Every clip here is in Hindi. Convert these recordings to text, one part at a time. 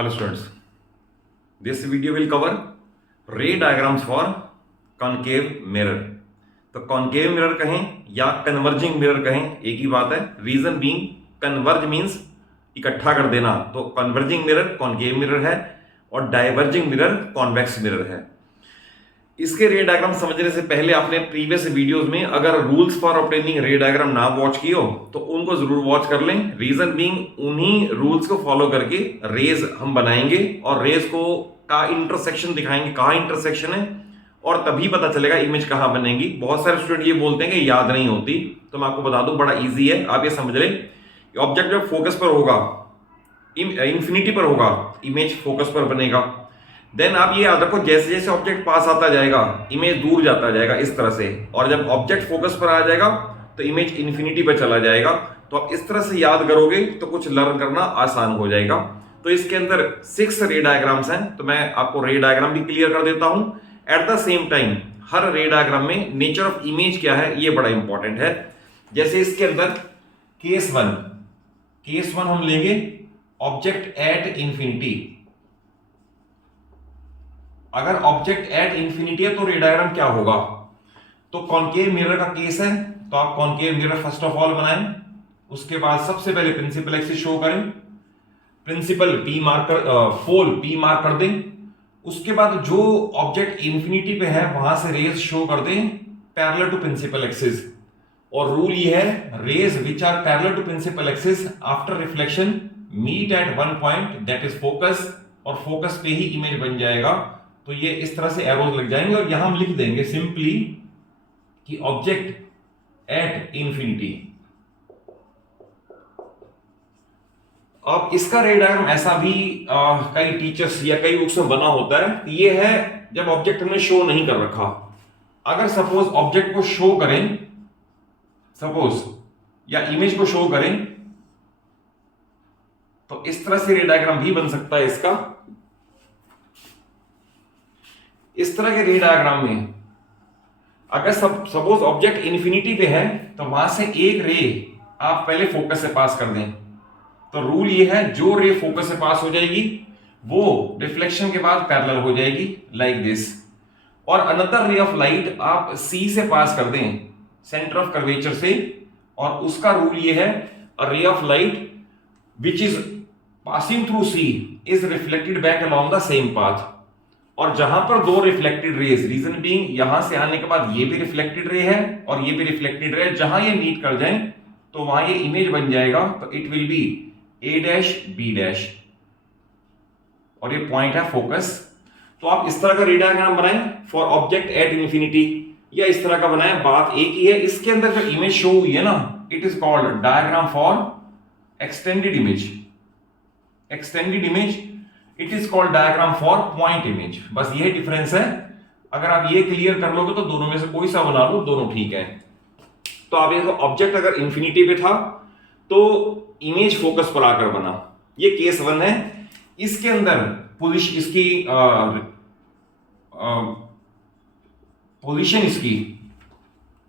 Hello students, this video will cover ray diagrams for concave mirror. तो कॉन्केव मिरर कहें या कन्वर्जिंग मिरर कहें एक ही बात है. रीजन बीइंग कन्वर्ज मींस इकट्ठा कर देना, तो कन्वर्जिंग मिरर कॉन्केव मिरर है और डाइवर्जिंग मिरर कॉन्वेक्स मिरर है. इसके रे डायग्राम समझने से पहले आपने प्रीवियस वीडियोस में अगर रूल्स फॉर ऑब्टेनिंग रे डायग्राम ना वॉच किए हो तो उनको जरूर वॉच कर लें. रीजन बीइंग उन्हीं रूल्स को फॉलो करके रेज हम बनाएंगे और रेज को का इंटरसेक्शन दिखाएंगे, कहाँ इंटरसेक्शन है और तभी पता चलेगा इमेज कहाँ बनेगी. बहुत सारे स्टूडेंट ये बोलते हैं कि याद नहीं होती, तो मैं आपको बता दूं बड़ा इजी है. आप ये समझ लें ऑब्जेक्ट जब फोकस पर होगा, इंफिनिटी पर होगा, इमेज फोकस पर बनेगा. देन आप ये याद रखो जैसे जैसे ऑब्जेक्ट पास आता जाएगा इमेज दूर जाता जाएगा इस तरह से, और जब ऑब्जेक्ट फोकस पर आ जाएगा तो इमेज इन्फिनिटी पर चला जाएगा. तो आप इस तरह से याद करोगे तो कुछ लर्न करना आसान हो जाएगा. तो इसके अंदर 6 रे डायग्राम्स हैं, तो मैं आपको रे डायग्राम भी क्लियर कर देता हूं. एट द सेम टाइम हर रे डायग्राम में नेचर ऑफ इमेज क्या है ये बड़ा इंपॉर्टेंट है. जैसे इसके अंदर केस वन हम लेंगे ऑब्जेक्ट एट इंफिनिटी. अगर ऑब्जेक्ट एट इंफिनिटी है तो रे डायग्राम क्या होगा. तो कॉन्केव मिरर का केस है, तो आप concave mirror first of all बनाएं. उसके बाद सबसे पहले प्रिंसिपल एक्सिस शो करें, प्रिंसिपल पी मार्क कर, पोल पी मार्क कर दें. उसके बाद जो ऑब्जेक्ट इंफिनिटी पे है वहां से रेज शो कर दें पैरेलल टू प्रिंसिपल एक्सिस. और रूल ये है rays which are parallel to principal axis after reflection meet at one point that is focus, और फोकस पे ही इमेज बन जाएगा. तो ये इस तरह से एरोज लग जाएंगे और यहां हम लिख देंगे सिंपली कि ऑब्जेक्ट एट इंफिनिटी. अब इसका रे डायग्राम ऐसा भी कई टीचर्स या कई बुक्स में बना होता है. ये है जब ऑब्जेक्ट हमने शो नहीं कर रखा. अगर सपोज ऑब्जेक्ट को शो करें, सपोज या इमेज को शो करें, तो इस तरह से रे डायग्राम भी बन सकता है इसका. इस तरह के रे डायग्राम में अगर सपोज ऑब्जेक्ट इंफिनिटी पे है तो वहां से एक रे आप पहले फोकस से पास कर दें. तो रूल ये है जो रे फोकस से पास हो जाएगी वो रिफ्लेक्शन के बाद पैरेलल हो जाएगी लाइक दिस. और अनदर रे ऑफ लाइट आप सी से पास कर दें सेंटर ऑफ कर्वेचर से, और उसका रूल ये है a ray of light which is passing through C is reflected back along the same path. और जहां पर दो रिफ्लेक्टेड रेज, रीजन बीइंग यहां से आने के बाद ये भी रिफ्लेक्टेड रे है और ये भी रिफ्लेक्टेड रे है, जहां ये मीट कर जाए तो वहां ये इमेज बन जाएगा. तो it will be A dash B dash और ये पॉइंट है फोकस. तो आप इस तरह का रे डायग्राम बनाएं फॉर ऑब्जेक्ट एट इंफिनिटी, या इस तरह का बनाएं, बात एक ही है. इसके अंदर जो इमेज शो हुई है ना, it is called diagram for extended image. Extended image it is called diagram for point image. बस यही डिफरेंस है. अगर आप ये क्लियर कर लोगे तो दोनों में से कोई सा बना लो, दोनों ठीक है. तो आप ये ऑब्जेक्ट अगर इंफिनिटी पे था तो इमेज फोकस पर आकर बना, ये केस 1 है. इसके अंदर पोजीशन इसकी पोजीशन इसकी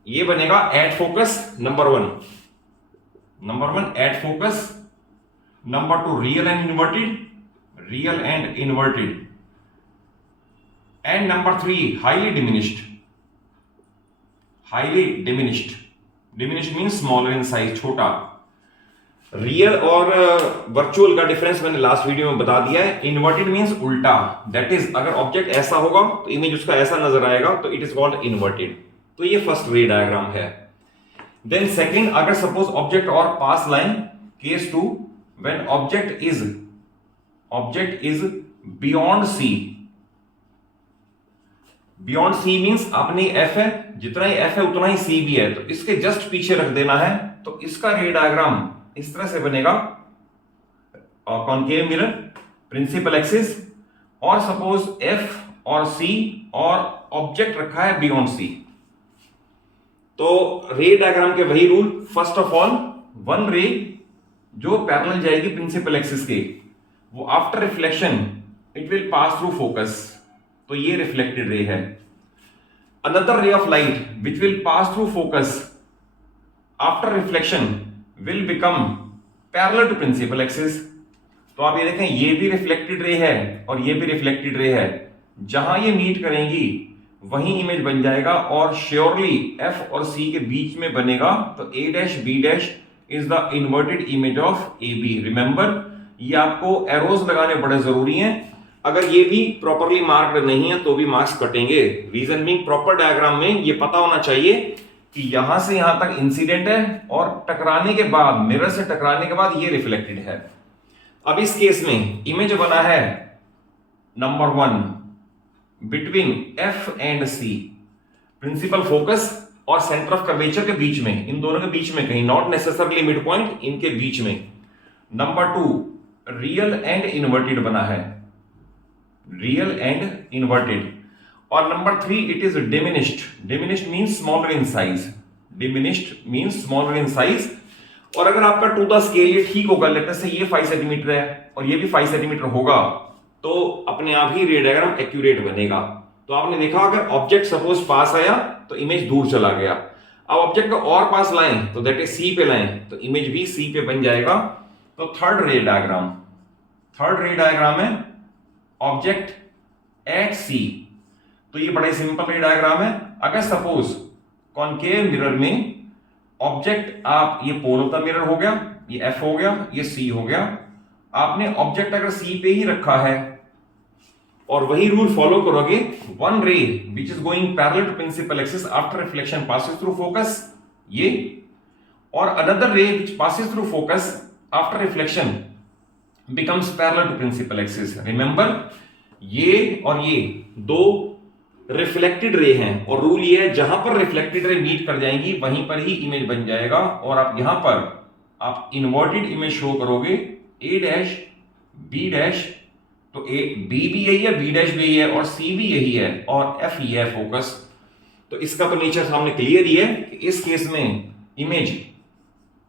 ये बनेगा at focus number 1 at focus, number 2 real and inverted, and number 3 highly diminished. Diminished means smaller in size, छोटा. रियल और वर्चुअल का डिफरेंस मैंने लास्ट वीडियो में बता दिया है. इन्वर्टेड मींस उल्टा, दैट इज अगर ऑब्जेक्ट ऐसा होगा तो इमेज उसका ऐसा नजर आएगा, तो इट इज कॉल्ड इन्वर्टेड. तो ये फर्स्ट रे डायग्राम है. देन सेकंड, अगर सपोज ऑब्जेक्ट और पास line, case 2 when object is beyond C. Beyond C means अपनी एफ है, जितना ही एफ है उतना ही सी भी है, तो इसके जस्ट पीछे रख देना है. तो इसका रे डायग्राम इस तरह से बनेगा कॉन्केव मिरर, प्रिंसिपल एक्सिस, और सपोज एफ और सी और ऑब्जेक्ट रखा है बियॉन्ड सी. तो रे डायग्राम के वही rule, first of all one रे जो पैरेलल जाएगी प्रिंसिपल एक्सिस के, वो after reflection it will pass through focus, तो ये रिफ्लेक्टेड रे है. अनदर रे of light which will pass through focus after reflection will become parallel to principal axis. तो आप ये देखें, ये भी रिफ्लेक्टेड रे है और ये भी रिफ्लेक्टेड रे है, जहां ये मीट करेंगी वही इमेज बन जाएगा और श्योरली एफ और सी के बीच में बनेगा। तो A dash B dash is the inverted image of A B. Remember, ये आपको एरोज लगाने बड़े जरूरी हैं। अगर ये भी प्रॉपरली मार्क्ड नहीं है तो भी मार्क्स कटेंगे। रीजन मीन प्रॉपर डायग्राम में ये पता होना चाहिए कि यहां से यहां तक इंसिडेंट है और टकराने के बाद, मिरर से टकराने के बाद ये रिफ्लेक्टेड है। अब इस केस में इमेज बना है number 1 between F and C, principal focus और सेंटर ऑफ कर्वेचर के बीच में, इन दोनों के बीच में कहीं, नॉट नेसेसरली मिड पॉइंट, इनके बीच में। नंबर 2 रियल एंड इन्वर्टेड बना है, रियल एंड इन्वर्टेड। और number 3 it is diminished. Diminished means smaller in size, diminished means smaller in size. और अगर आपका टू द स्केल ये ठीक होगा, लेटर से ये 5 सेंटीमीटर है और ये भी 5 सेंटीमीटर होगा, तो अपने आप ही रे डायग्राम एक्यूरेट बनेगा। तो आपने देखा, अगर ऑब्जेक्ट सपोज पास आया तो इमेज दूर चला गया। अब ऑब्जेक्ट को और पास लाएं तो दैट इज सी पे लाएं तो इमेज भी सी पे बन जाएगा। तो थर्ड रे डायग्राम है ऑब्जेक्ट एट सी। तो ये बड़े सिंपल रे डायग्राम है। अगर सपोज कॉनकेव मिरर में ऑब्जेक्ट, आप ये पोल ऑफ द मिरर हो गया, ये एफ हो गया, ये सी हो गया, आपने ऑब्जेक्ट अगर सी पे ही रखा है और वही रूल फॉलो करोगे, one ray which is going parallel to principal axis after reflection passes through focus, ये, और another ray which passes through focus after reflection becomes parallel to principal axis. Remember, ये और ये दो रिफ्लेक्टेड रे हैं और रूल ये है, जहां पर रिफ्लेक्टेड रे मीट कर जाएंगी वहीं पर ही इमेज बन जाएगा। और आप यहां पर आप इन्वर्टेड इमेज शो करोगे, ए डैश बी डैश, तो ए बी भी यही है, बी डैश भी यही है और सी भी यही है और एफ ही है फोकस। तो इसका तो नेचर सामने क्लियर ही है कि इस केस में इमेज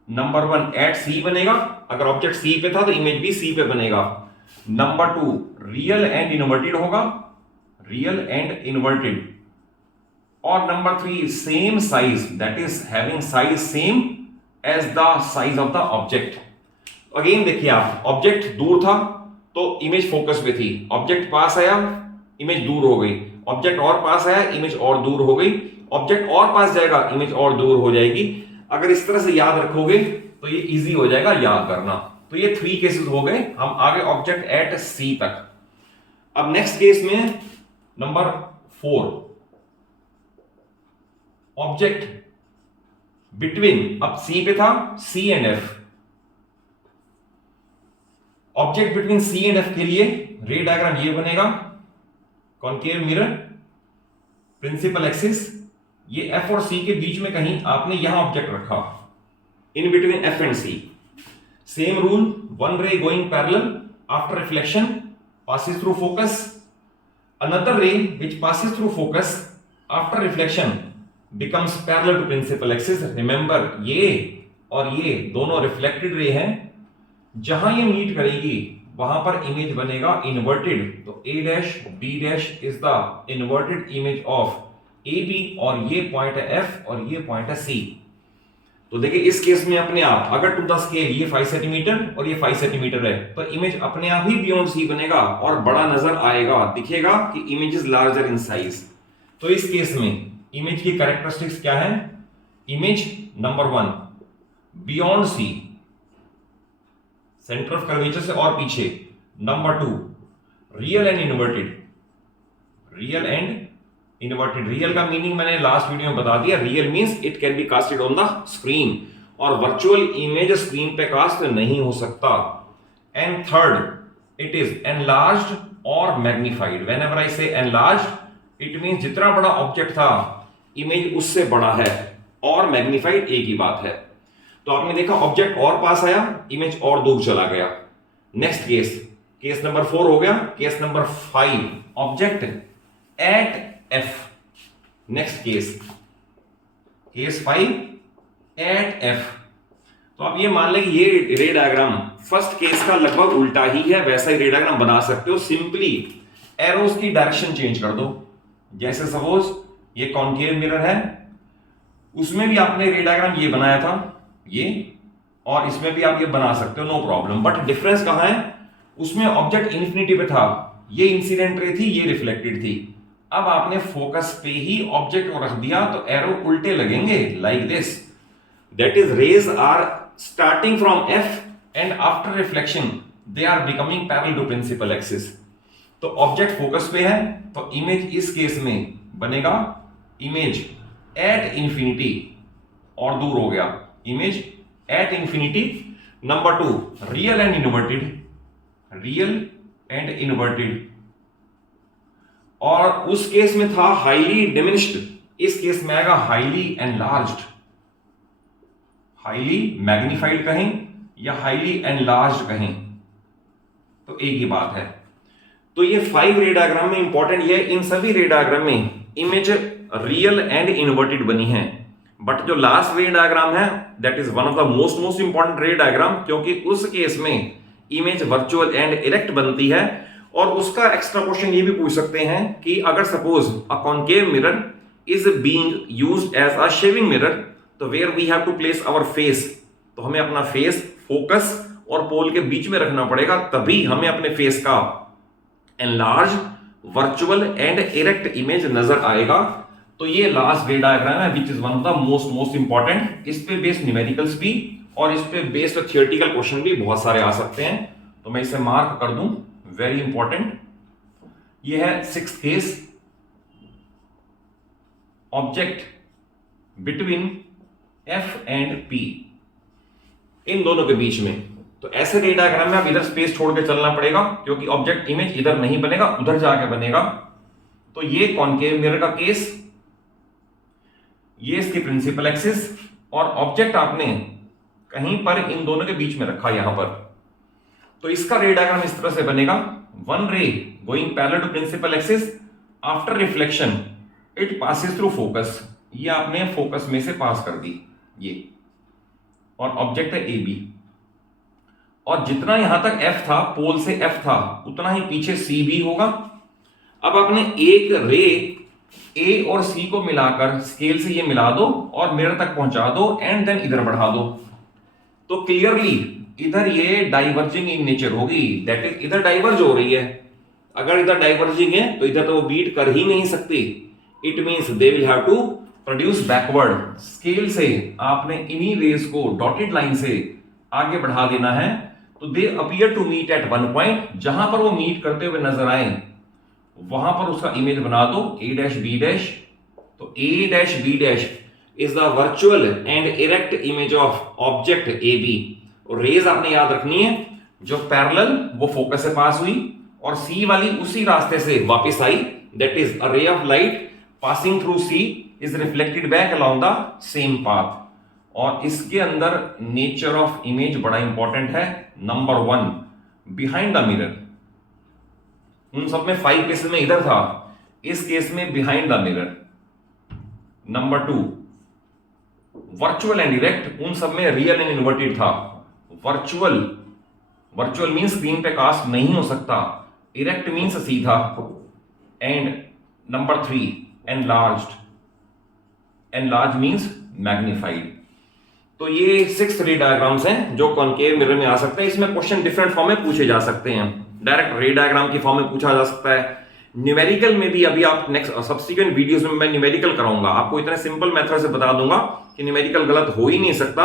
नंबर 1 एट सी बनेगा। अगर ऑब्जेक्ट सी पे था तो इमेज भी सी पे बनेगा। नंबर 2 रियल एंड इन्वर्टेड होगा, रियल एंड इन्वर्टेड। और number 3 same size, that is having size same as the size of the object. Again देखिए, आप ऑब्जेक्ट दूर था तो इमेज फोकस पे थी, ऑब्जेक्ट पास आया इमेज दूर हो गई, ऑब्जेक्ट और पास आया इमेज और दूर हो गई, ऑब्जेक्ट और पास जाएगा इमेज और दूर हो जाएगी। अगर इस तरह से याद रखोगे तो ये इजी हो जाएगा याद करना। तो ये 3 केसेस हो गए, हम आगे ऑब्जेक्ट एट सी तक। अब नेक्स्ट केस में नंबर 4 ऑब्जेक्ट बिटवीन, अब सी पे था, C and F. Object between C and F के लिए रे डायग्राम ये बनेगा, कॉनकेव मिरर, प्रिंसिपल एक्सिस, ये एफ और सी के बीच में कहीं आपने यहां ऑब्जेक्ट रखा, in between F and C. Same rule, one ray going parallel after reflection passes through focus, another ray which passes through focus after reflection becomes parallel to principal axis। remember, ये और ये दोनों रिफ्लेक्टेड रे हैं, जहां ये मीट करेगी वहां पर इमेज बनेगा इन्वर्टेड। तो A dash B dash is the inverted image of A B और ये पॉइंट है एफ और ये पॉइंट है सी। तो देखिए, इस केस में अपने आप अगर टू द स्केल ये 5 सेंटीमीटर और ये 5 सेंटीमीटर है तो इमेज अपने आप ही बियॉन्ड सी बनेगा और बड़ा नजर आएगा, दिखेगा कि image is larger in size. तो इस केस में इमेज की कैरेक्टरिस्टिक्स क्या है? Image number 1 beyond C, centre of curvature से और पीछे। Number 2 real and inverted, real and inverted. Real का मीनिंग मैंने लास्ट वीडियो में बता दिया, real means it can be casted on the screen, और वर्चुअल इमेज स्क्रीन पे कास्ट नहीं हो सकता। And third it is enlarged और मैग्नीफाइड। व्हेनेवर आई से एनलार्ज्ड इट मींस जितना बड़ा ऑब्जेक्ट था इमेज उससे बड़ा है, और मैग्नीफाइड एक ही बात है। तो आपने देखा ऑब्जेक्ट और पास आया इमेज और दूर चला गया। नेक्स्ट केस, केस नंबर 4 हो गया। Case number 5 object at F. Next case, case 5 at F. तो आप ये मान लें कि ये रे डायग्राम फर्स्ट केस का लगभग उल्टा ही है, वैसा ही रे डायग्राम बना सकते हो। सिंपली एरोस की डायरेक्शन चेंज कर दो। जैसे सपोज ये कॉनकेव मिरर है, उसमें भी आपने रे डायग्राम ये बनाया था ये, और इसमें भी आप ये बना सकते हो, नो प्रॉब्लम। बट डिफरेंस कहां है? उसमें ऑब्जेक्ट इन्फिनिटी पे था, ये इंसिडेंट रे थी, ये रिफ्लेक्टेड थी। अब आपने फोकस पे ही ऑब्जेक्ट को रख दिया तो एरो उल्टे लगेंगे, like this. That is rays are starting from F and after reflection they are becoming parallel to principal axis. तो ऑब्जेक्ट फोकस पे है तो इमेज इस केस में बनेगा इमेज एट इंफिनिटी, और दूर हो गया image at infinity. Number 2 real and inverted, real and inverted, और उस केस में था हाईली डिमिनिश्ड, इस केस में आएगा हाईली एनलार्ज्ड। हाईली मैग्नीफाइड कहें या हाईली एनलार्ज्ड कहें तो एक ही बात है। तो ये 5 रे डायग्राम में इंपॉर्टेंट ये, इन सभी रे डायग्राम में इमेज रियल एंड इनवर्टेड बनी है, बट जो लास्ट रे डायग्राम है that is one of the most important रे डायग्राम, क्योंकि उस केस में इमेज वर्चुअल एंड इरेक्ट बनती है। और उसका एक्स्ट्रा क्वेश्चन ये भी पूछ सकते हैं कि अगर suppose a concave mirror is being used as a shaving mirror, तो where we have to place our face, तो हमें अपना फेस फोकस और पोल के बीच में रखना पड़ेगा, तभी हमें अपने फेस का enlarge virtual and erect image नजर आएगा। तो ये लास्ट रे डायग्राम है which is one of the most important. इस पे बेस्ड न्यूमेरिकल्स भी और इस पे बेस्ड थियोरेटिकल क्वेश्चन भी बहुत सारे आ सकते हैं, तो मैं इसे मार्क कर दूं, वेरी इंपॉर्टेंट। ये है 6th case, object between F and P, इन दोनों के बीच में। तो ऐसे रे डायग्राम में आप इधर स्पेस छोड़ के चलना पड़ेगा, क्योंकि ऑब्जेक्ट इमेज इधर नहीं बनेगा, उधर जाके बनेगा। तो ये कॉनकेव मिरर का केस, ये इसकी प्रिंसिपल एक्सिस, और ऑब्जेक्ट आपने कहीं पर इन दोनों के बीच में रखा यहां पर। तो इसका रे डायग्राम इस तरह से बनेगा, one ray going parallel to principal axis, after reflection it passes through focus, ये आपने फोकस में से पास कर दी ये, और ऑब्जेक्ट है ए बी, और जितना यहां तक एफ था, पोल से एफ था, उतना ही पीछे सी भी होगा। अब आपने एक रे ए और सी को मिलाकर स्केल से ये मिला दो और मिरर तक पहुंचा दो एंड देन इधर बढ़ा दो, तो क्लियरली इधर ये डाइवर्जिंग इन नेचर होगी, दैट इज इधर डाइवर्ज हो रही है। अगर इधर डाइवर्जिंग है तो इधर तो वो बीट कर ही नहीं सकती, it means they will have to produce backward. Scale से आपने इन्हीं रेस को डॉटेड लाइन से आगे बढ़ा देना है, तो they appear to meet at one point, जहां पर वो मीट करते हुए नजर आए वहां पर उसका इमेज बना दो ए डैश बी डैश। तो A dash B dash is the virtual and erect image of object A B. और रेज आपने याद रखनी है, जो पैरेलल वो फोकस से पास हुई, और सी वाली उसी रास्ते से वापस आई, that is a ray of light passing through C is reflected back along the same path. और इसके अंदर नेचर ऑफ इमेज बड़ा इंपॉर्टेंट है। नंबर 1 बिहाइंड द मिरर, उन सब में 5 केसेस में इधर था, इस केस में behind the mirror. Number 2 virtual and erect, उन सब में रियल एंड इन्वर्टेड था। वर्चुअल मींस स्क्रीन पे कास्ट नहीं हो सकता, इरेक्ट मींस सीधा। And number 3 enlarged, enlarge means magnified. तो ये 6 रे डायग्राम्स हैं जो कॉनकेव मिरर में आ सकते हैं। इसमें क्वेश्चन डिफरेंट फॉर्म में पूछे जा सकते हैं, डायरेक्ट रे डायग्राम की फॉर्म में पूछा जा सकता है, न्यूमेरिकल में भी। अभी आप नेक्स्ट सब्सिक्वेंट वीडियोस में मैं न्यूमेरिकल कराऊंगा, आपको इतने सिंपल मेथड से बता दूंगा कि न्यूमेरिकल गलत हो ही नहीं सकता।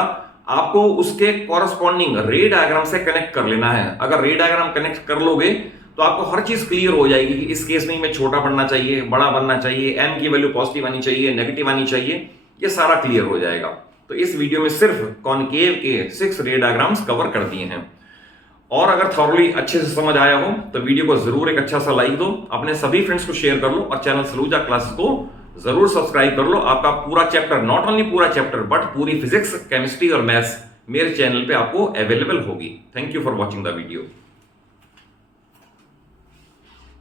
आपको उसके कॉरस्पॉन्डिंग रे डायग्राम से कनेक्ट कर लेना है। अगर रे डायग्राम कनेक्ट कर लोगे तो आपको हर चीज क्लियर हो जाएगी कि इस केस में छोटा बनना चाहिए, बड़ा बनना चाहिए, एम की वैल्यू पॉजिटिव आनी चाहिए, नेगेटिव आनी चाहिए, ये सारा क्लियर हो जाएगा। तो इस वीडियो में सिर्फ कॉनकेव के 6 रे डायग्राम्स कवर कर दिए हैं। और अगर थॉरली अच्छे से समझ आया हो तो वीडियो को जरूर एक अच्छा सा लाइक दो, अपने सभी फ्रेंड्स को शेयर कर लो, और चैनल सलूजा क्लासेस को जरूर सब्सक्राइब कर लो। आपका पूरा चैप्टर, नॉट ओनली पूरा चैप्टर बट पूरी फिजिक्स, केमिस्ट्री और मैथ्स मेरे चैनल पे आपको अवेलेबल होगी। Thank you for watching the video.